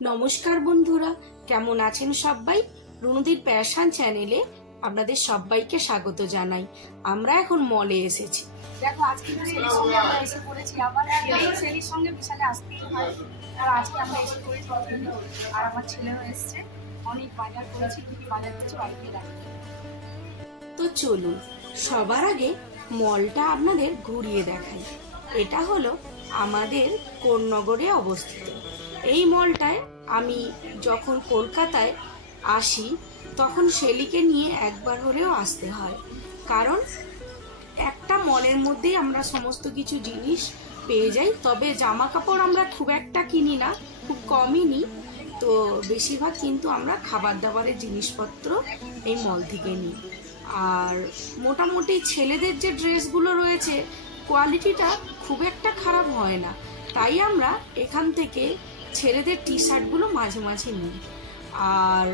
নমস্কার বন্ধুরা, কেমন আছেন সবাই? রুনুদির প্যাশন চ্যানেলে আপনাদের সবাইকে স্বাগত জানাই। আমরা এখন মলে এসেছি। দেখো আজকে সেলির সঙ্গে আমরা এসে পড়েছি, আবার সেলির সঙ্গে বিশালে আসতেই হয়। আর আজকে আমরা এসে পড়েছি আর আমার ছেলেও এসছে। অনেক বাজার করেছি, কি বাজার করেছি বাড়িতে রাখি। তো চলুন সবার আগে মলটা আপনাদের ঘুরিয়ে দেখাই। এটা হলো আমাদের কোন্নগরে অবস্থিত। এই মলটায় আমি যখন কলকাতায় আসি তখন শেলিকে নিয়ে একবার হলেও আসতে হয়, কারণ একটা মলের মধ্যেই আমরা সমস্ত কিছু জিনিস পেয়ে যাই। তবে জামা কাপড় আমরা খুব একটা কিনি না, খুব কমই নিই। তো বেশিরভাগ কিন্তু আমরা খাবার দাবারের জিনিসপত্র এই মল থেকে নিই। আর মোটামুটি ছেলেদের যে ড্রেসগুলো রয়েছে কোয়ালিটিটা খুব একটা খারাপ হয় না, তাই আমরা এখান থেকে ছেলেদের টি শার্টগুলো মাঝে মাঝে নিই। আর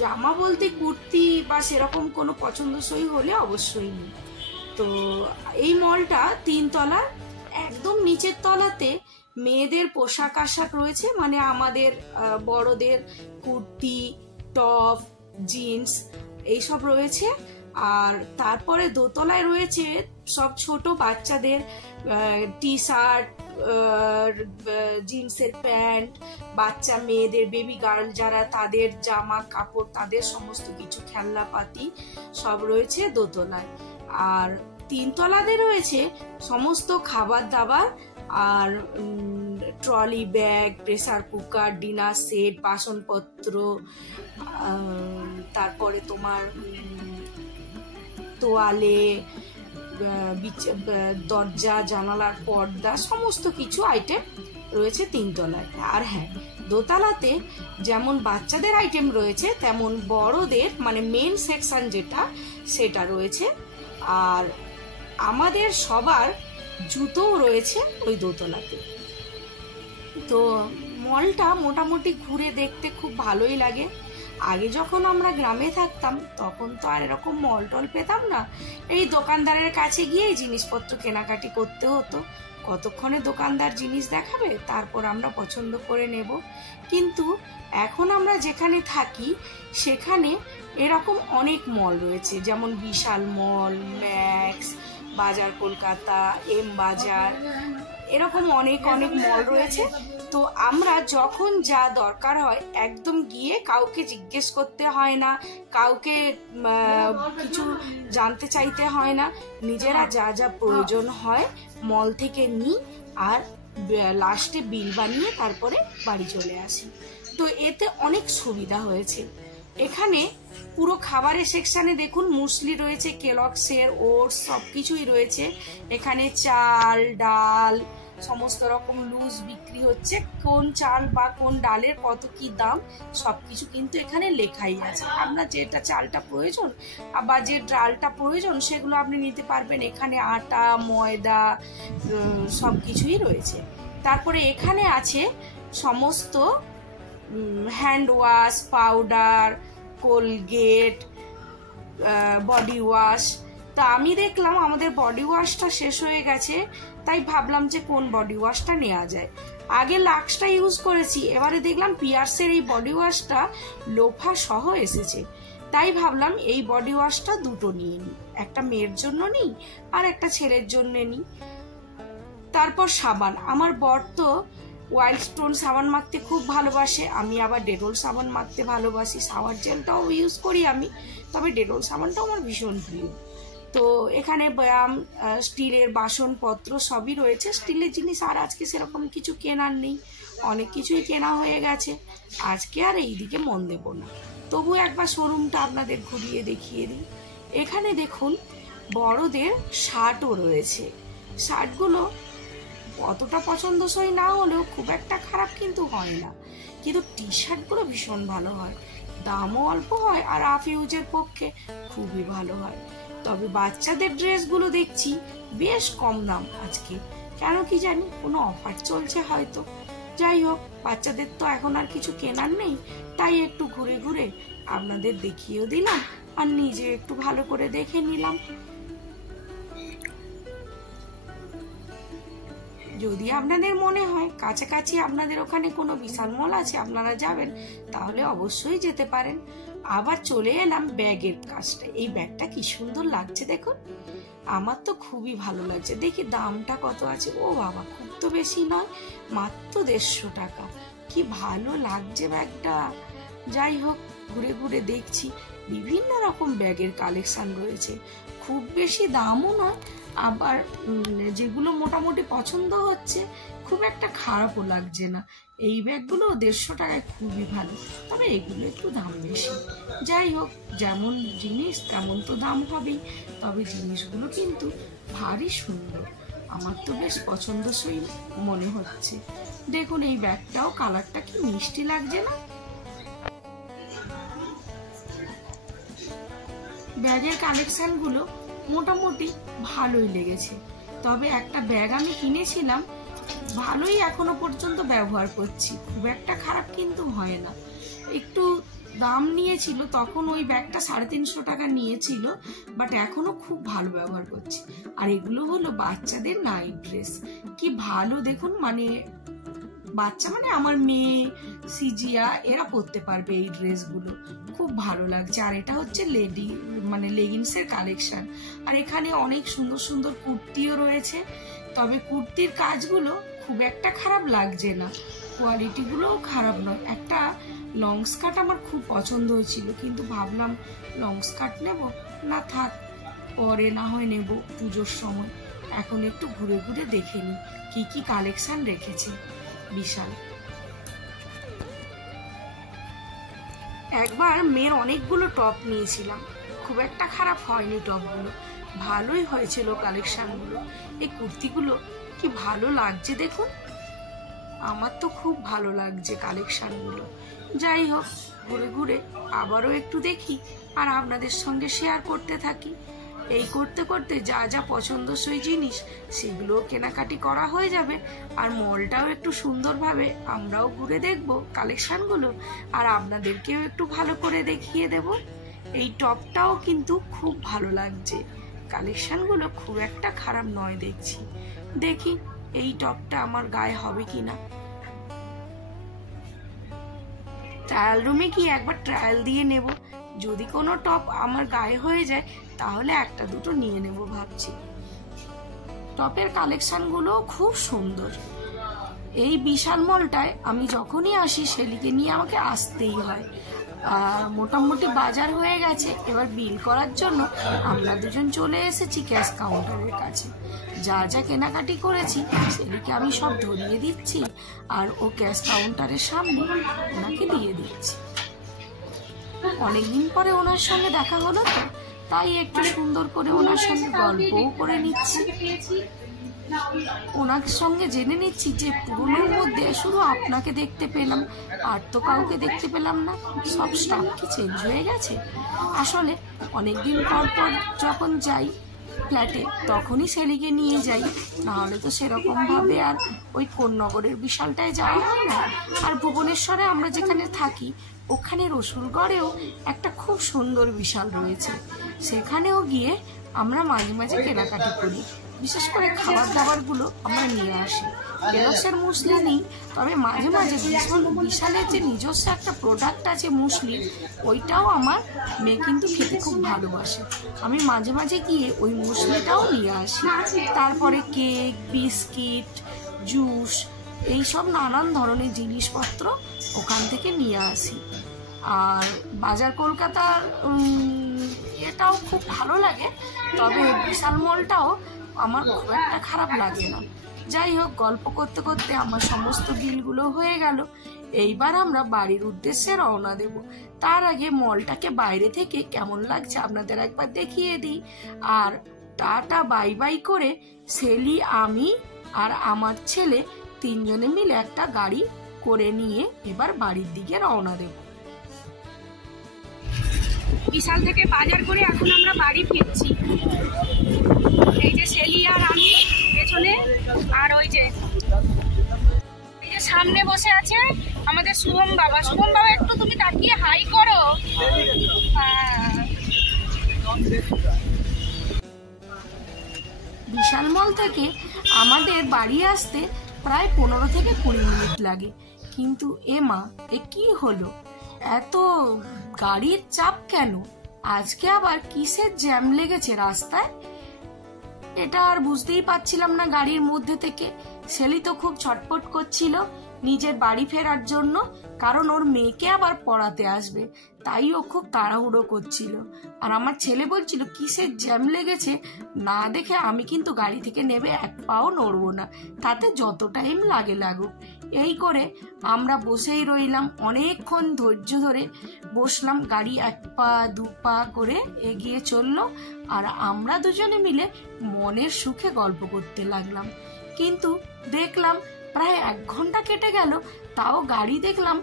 জামা বলতে কুর্তি বা সেরকম কোনো পছন্দসই হলে অবশ্যই নিই। তো এই মলটা 3 তলার, একদম নিচের তলাতে মেয়েদের পোশাক আশাক রয়েছে, মানে আমাদের বড়দের কুর্তি, টপ, জিন্স এইসব রয়েছে। আর তারপরে দোতলায় রয়েছে সব ছোট বাচ্চাদের টি শার্ট, জিন্সের প্যান্ট, বাচ্চা মেয়েদের, বেবি গার্ল যারা, তাদের জামা কাপড়, তাদের সমস্ত কিছু খেলনাপাতি সব রয়েছে দোতলায়। আর 3 তলাতে রয়েছে সমস্ত খাবার দাবার আর trolley bag, pressure cooker, dinner set, বাসনপত্র, তারপরে তোমার তোয়ালে, দরজা জানালার পর্দা, সমস্ত কিছু আইটেম রয়েছে 3 তলায়। আর হ্যাঁ, দোতলাতে যেমন বাচ্চাদের আইটেম রয়েছে তেমন বড়দের, মানে মেন সেকশন যেটা, সেটা রয়েছে। আর আমাদের সবার জুতোও রয়েছে ওই দোতলাতে। তো মলটা মোটামুটি ঘুরে দেখতে খুব ভালোই লাগে। আগে যখন আমরা গ্রামে থাকতাম তখন তো আর এরকম মল টল পেতাম না, এই দোকানদারের কাছে গিয়েই জিনিসপত্র কেনাকাটি করতে হতো। কতক্ষণে দোকানদার জিনিস দেখাবে, তারপর আমরা পছন্দ করে নেব। কিন্তু এখন আমরা যেখানে থাকি সেখানে এরকম অনেক মল রয়েছে, যেমন বিশাল মল, ম্যাক্স, বাজার কলকাতা, এম বাজার, এরকম অনেক অনেক মল রয়েছে। তো আমরা যখন যা দরকার হয় একদম গিয়ে, কাউকে জিজ্ঞেস করতে হয় না, কাউকে কিছু জানতে চাইতে হয় না, নিজেরা যা যা প্রয়োজন হয় মল থেকে নিই আর লাস্টে বিল বানিয়ে তারপরে বাড়ি চলে আসি। তো এতে অনেক সুবিধা হয়েছে। এখানে পুরো খাবারের সেকশনে দেখুন, মুসলি রয়েছে, কেলগসের, ওটস, সবকিছুই রয়েছে। এখানে চাল, ডাল, সমস্ত রকম লুজ বিক্রি হচ্ছে। কোন চাল বা কোন ডালের কত কি দাম সবকিছু কিন্তু এখানে লেখাই আছে। আপনার যেটা চালটা প্রয়োজন বা যে ডালটা প্রয়োজন সেগুলো আপনি নিতে পারবেন। এখানে আটা, ময়দা সবকিছুই রয়েছে। তারপরে এখানে আছে সমস্ত hand wash, powder, Colgate, body wash. তা আমি দেখলাম আমাদের বডি ওয়াশটা শেষ হয়ে গেছে, তাই ভাবলাম যে কোন বডি ওয়াশটা নেওয়া যায়। আগে লাক্সটা ইউজ করেছি, এবারে দেখলাম পিয়ার্সের এই বডি ওয়াশটা লোফা সহ এসেছে, তাই ভাবলাম এই বডি ওয়াশটা দুটো নিয়ে নিই, একটা মেয়ের জন্য নিই আর একটা ছেলের জন্য নিই। তারপর সাবান, আমার বর তো ওয়াইল্ড স্টোন সাবান মাখতে খুব ভালোবাসে, আমি আবার ডেটল সাবান মাখতে ভালোবাসি। শাওয়ার জেলটাও ইউজ করি আমি, তবে ডেটল সাবানটাও আমার ভীষণ প্রিয়। তো এখানে ব্যায়াম, স্টিলের বাসনপত্র সবই রয়েছে। স্টিলের জিনিস আর আজকে সেরকম কিছু কেনার নেই, অনেক কিছুই কেনা হয়ে গেছে, আজকে আর এই দিকে মন দেব না। তবু একবার শোরুমটা আপনাদের ঘুরিয়ে দেখিয়ে দিই। এখানে দেখুন বড়দের শার্টও রয়েছে। শার্টগুলো অতটা পছন্দসই না হলেও খুব একটা খারাপ কিন্তু হয় না, কিন্তু টি শার্টগুলো ভীষণ ভালো হয়, দামও অল্প হয় আর আফ ইউজের পক্ষে খুবই ভালো হয়। তবে বাচ্চাদের ড্রেসগুলো দেখছি বেশ কম দাম আজকে, কেন কি জানি, কোনো অফার চলছে হয়তো। যাই হোক, বাচ্চাদের তো এখন আর কিছু কেনার নেই, তাই একটু ঘুরে ঘুরে আপনাদের দেখিয়েও দিলাম আর নিজে একটু ভালো করে দেখে নিলাম। যদি আপনাদের মনে হয় কাছাকাছি আপনাদের ওখানে কোনো বিশাল মল আছে আপনারা যাবেন, তাহলে অবশ্যই যেতে পারেন। আবার চলে এলাম ব্যাগের কাজটা। এই ব্যাগটা কি সুন্দর লাগছে দেখুন, আমার তো খুবই ভালো লাগছে। দেখি দামটা কত আছে। ও বাবা, খুব তো বেশি নয়, মাত্র 150 টাকা। কি ভালো লাগছে ব্যাগটা। যাই হোক, ঘুরে ঘুরে দেখছি বিভিন্ন রকম ব্যাগের কালেকশন রয়েছে, খুব বেশি দামও নয়, আবার যেগুলো মোটামুটি পছন্দ হচ্ছে খুব একটা খারাপও লাগছে না। এই ব্যাগগুলো 150 টাকায় খুবই ভালো, তবে এগুলো একটু দাম বেশি। যাই হোক, যেমন জিনিস তেমন তো দাম হবেই, তবে জিনিসগুলো কিন্তু ভারী সুন্দর, আমার তো বেশ পছন্দসই মনে হচ্ছে। দেখুন এই ব্যাগটাও কালারটা কি মিষ্টি লাগছে না। ব্যাগের কালেকশনগুলো মোটামুটি ভালোই লেগেছে, তবে একটা ব্যাগ আমি কিনেছিলাম, ভালোই এখনো পর্যন্ত ব্যবহার করছি, খুব একটা খারাপ কিন্তু হয় না। একটু দাম নিয়েছিল তখন, ওই ব্যাগটা 350 টাকা নিয়েছিল, বাট এখনো খুব ভালো ব্যবহার করছি। আর এগুলো হলো বাচ্চাদের নাইট ড্রেস, কি ভালো দেখুন, মানে বাচ্চা মানে আমার মেয়ে, সিজিয়া, এরা পরতে পারবে এই ড্রেসগুলো, খুব ভালো লাগছে। আর এটা হচ্ছে লেগিংসের কালেকশন। আর এখানে অনেক সুন্দর সুন্দর কুর্তিও রয়েছে, তবে কুর্তির কাজগুলো খুব একটা খারাপ লাগছে না, কোয়ালিটিগুলোও খারাপ নয়। একটা লং স্কার্ট আমার খুব পছন্দ হয়েছিল, কিন্তু ভাবলাম লং স্কার্ট নেব না, থাক, পরে না হয় নেব পুজোর সময়। এখন একটু ঘুরে ঘুরে দেখে নিই কি কি কালেকশন রেখেছে। বিশাল। একবার মেয়ের অনেকগুলো টপ নিয়েছিলাম, খুব একটা খারাপ হয়নি, টপগুলো ভালোই হয়েছিল কালেকশনগুলো। এই কুর্তিগুলো কি ভালো লাগছে দেখুন, আমার তো খুব ভালো লাগছে কালেকশনগুলো। যাই হোক, ঘুরে ঘুরে আবারও একটু দেখি আর আপনাদের সঙ্গে শেয়ার করতে থাকি। এই করতে করতে যা যা পছন্দসই জিনিস সেগুলো কেনাকাটি করা হয়ে যাবে, আর মলটাও একটু সুন্দরভাবে আমরাও ঘুরে দেখব কালেকশনগুলো, আর আপনাদেরকেও একটু ভালো করে দেখিয়ে দেব। এই টপটাও কিন্তু খুব ভালো লাগছে, কালেকশনগুলো খুব একটা খারাপ নয় দেখছি। দেখি এই টপটা আমার গায়ে হবে কিনা। ট্রায়াল রুমে গিয়ে একবার ট্রায়াল দিয়ে নেব, যদি কোনো টপ আমার গায়ে হয়ে যায় তাহলে একটা দুটো নিয়ে নেব ভাবছি। টপের কালেকশনগুলো খুব সুন্দর। এই বিশাল মলটায় আমি যখনই আসি শেলিকে নিয়ে আমাকে আসতেই হয়। আর মোটামুটি বাজার হয়ে গেছে, এবার বিল করার জন্য আমরা দুজন চলে এসেছি ক্যাশ কাউন্টারের কাছে। যা যা কেনাকাটি করেছি শেলিকে আমি সব ধরিয়ে দিচ্ছি, আর ও ক্যাশ কাউন্টারের সামনে ওনাকে দিয়ে দিচ্ছি। অনেকদিন পরে ওনার সঙ্গে দেখা হলো তো, তাই একটু সুন্দর করে ওনার সঙ্গে গল্পও করে নিচ্ছি। ওনার সঙ্গে জেনে নিচ্ছি যে পুরোনোর মধ্যে শুধু আপনাকে দেখতে পেলাম, আর তো কাউকে দেখতে পেলাম না, সব স্টাফ কি চেঞ্জ হয়ে গেছে। আসলে অনেকদিন পর পর যখন যাই ফ্ল্যাটে তখনই শেলিকে নিয়ে যাই, নাহলে তো সেরকম ভাবে আর ওই কোন্নগরের বিশালটায় যাওয়া হয় না। আর ভুবনেশ্বরে আমরা যেখানে থাকি ওখানে রসুলগড়েও একটা খুব সুন্দর বিশাল রয়েছে, সেখানেও গিয়ে আমরা মাঝে মাঝে কেনাকাটি করি। বিশেষ করে খাবার দাবারগুলো আমরা নিয়ে আসি। কেরক্সের মুসলি নেই, তবে মাঝে মাঝে বিশালের যে নিজস্ব একটা প্রোডাক্ট আছে মুসলি, ওইটাও আমার মেয়ে কিন্তু খেতে খুব ভালোবাসে। আমি মাঝে মাঝে গিয়ে ওই মুসলিটাও নিয়ে আসি। তারপরে কেক, বিস্কিট, জুস, এইসব নানান ধরনের জিনিসপত্র ওখান থেকে নিয়ে আসি। আর বাজার কলকাতার এটাও খুব ভালো লাগে, তবে বিশাল মলটাও আমার খুব একটা খারাপ লাগে না। যাই হোক, গল্প করতে করতে আমার সমস্ত বিলগুলো হয়ে গেল। এইবার আমরা বাড়ির উদ্দেশ্যে রওনা দেব। তার আগে মলটাকে বাইরে থেকে কেমন লাগছে আপনাদের একবার দেখিয়ে দিই। আর টাটা বাই বাই করে শেলি, আমি আর আমার ছেলে তিনজনে মিলে একটা গাড়ি করে নিয়ে এবার বাড়ির দিকে রওনা দেব। বিশাল থেকে বাজার করে এখন আমরা বাড়ি ফিরছি। এই যে শেলি আর আমি পেছনে, আর ওই যে সামনে বসে আছে আমাদের শুভম বাবা। শুভম বাবা, একটু তুমি তাকিয়ে হাই করো। বিশাল মল থেকে আমাদের বাড়ি আসতে প্রায় 15 থেকে 20 মিনিট লাগে। কিন্তু মা, এ কি হলো? এত গাড়ির চাপ কেন? আজকে আবার কিসের জ্যাম লেগেছে রাস্তায়? এটা আর বুঝতেই পারছিলাম না গাড়ির মধ্যে থেকে। সেলি তো খুব ছটফট করছিল নিজের বাড়ি ফেরার জন্য, কারণ ওর মেয়েকে আবার পড়াতে আসবে, তাই ও খুব তাড়াহুড়ো করছিল। আর আমার ছেলে বলছিল কিসের জ্যাম লেগেছে না দেখে আমি কিন্তু গাড়ি থেকে নেমে এক পাও নড়বো না, তাতে যত টাইম লাগে লাগুক। এই করে আমরা বসেই রইলাম, অনেকক্ষণ ধৈর্য ধরে বসলাম। গাড়ি 1 পা 2 পা করে এগিয়ে চললো, আর আমরা দুজনে মিলে মনের সুখে গল্প করতে লাগলাম। কিন্তু দেখলাম প্রায় 1 ঘন্টা কেটে গেল, তাও গাড়ি দেখলাম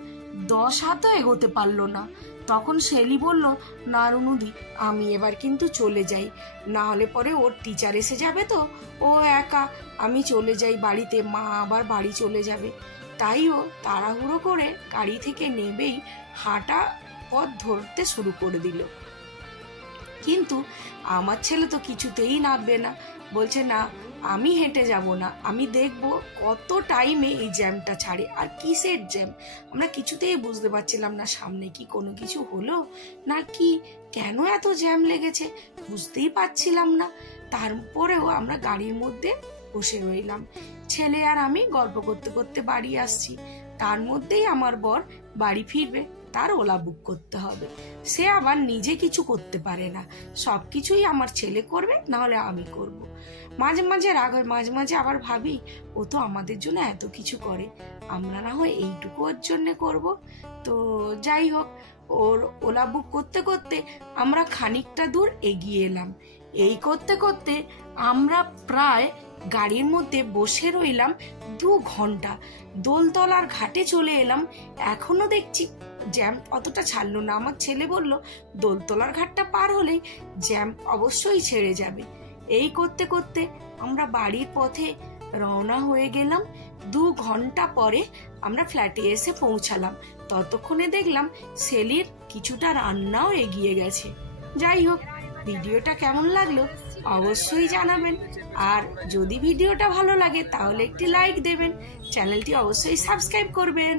10 হাতও এগোতে পারলো না। তখন শেলি বলল, না রুনুদি, আমি এবার কিন্তু চলে যাই, না হলে পরে ওর টিচার এসে যাবে, তো ও একা, আমি চলে যাই বাড়িতে, মা আবার বাড়ি চলে যাবে। তাই ও তাড়াহুড়ো করে গাড়ি থেকে নেমেই হাঁটা পথ ধরতে শুরু করে দিল। কিন্তু আমার ছেলে তো কিছুতেই নামবে না, বলছে না আমি হেঁটে যাব না, আমি দেখব কত টাইমে এই জ্যামটা ছাড়ে। আর কিসের জ্যাম আমরা কিছুতেই বুঝতে পারছিলাম না, সামনে কি কোনো কিছু হলো না কি, কেন এত জ্যাম লেগেছে বুঝতেই পারছিলাম না। তারপরেও আমরা গাড়ির মধ্যে বসে রইলাম, ছেলে আর আমি গল্প করতে করতে বাড়ি আসছি। তার মধ্যেই আমার বর বাড়ি ফিরবে, তার ওলা বুক করতে হবে। সে আবার নিজে কিছু করতে পারে না, সবকিছুই আমার ছেলে করবে, না হলে আমি করব। মাঝে মাঝে রাগ হয়, মাঝে মাঝে আবার ভাবি ও তো আমাদের জন্য এত কিছু করে, আমরা না হয় এইটুকু ওর জন্য করব। তো যাই হোক, ওর ওলা বুক করতে করতে আমরা খানিকটা দূর এগিয়ে এলাম। এই করতে করতে আমরা প্রায় গাড়ির মধ্যে বসে রইলাম 2 ঘন্টা। দোলতলার ঘাটে চলে এলাম, এখনো দেখছি জ্যাম অতটা ছাড়লো না। আমার ছেলে বলল দোলতলার ঘাটটা পার হলেই জ্যাম অবশ্যই ছেড়ে যাবে। এই করতে করতে আমরা বাড়ির পথে রওনা হয়ে গেলাম। 2 ঘন্টা পরে আমরা ফ্ল্যাটে এসে পৌঁছালাম। ততক্ষণে দেখলাম সেলির কিছুটা রান্নাও এগিয়ে গেছে। যাই হোক, ভিডিওটা কেমন লাগলো অবশ্যই জানাবেন, আর যদি ভিডিওটা ভালো লাগে তাহলে একটি লাইক দেবেন, চ্যানেলটি অবশ্যই সাবস্ক্রাইব করবেন।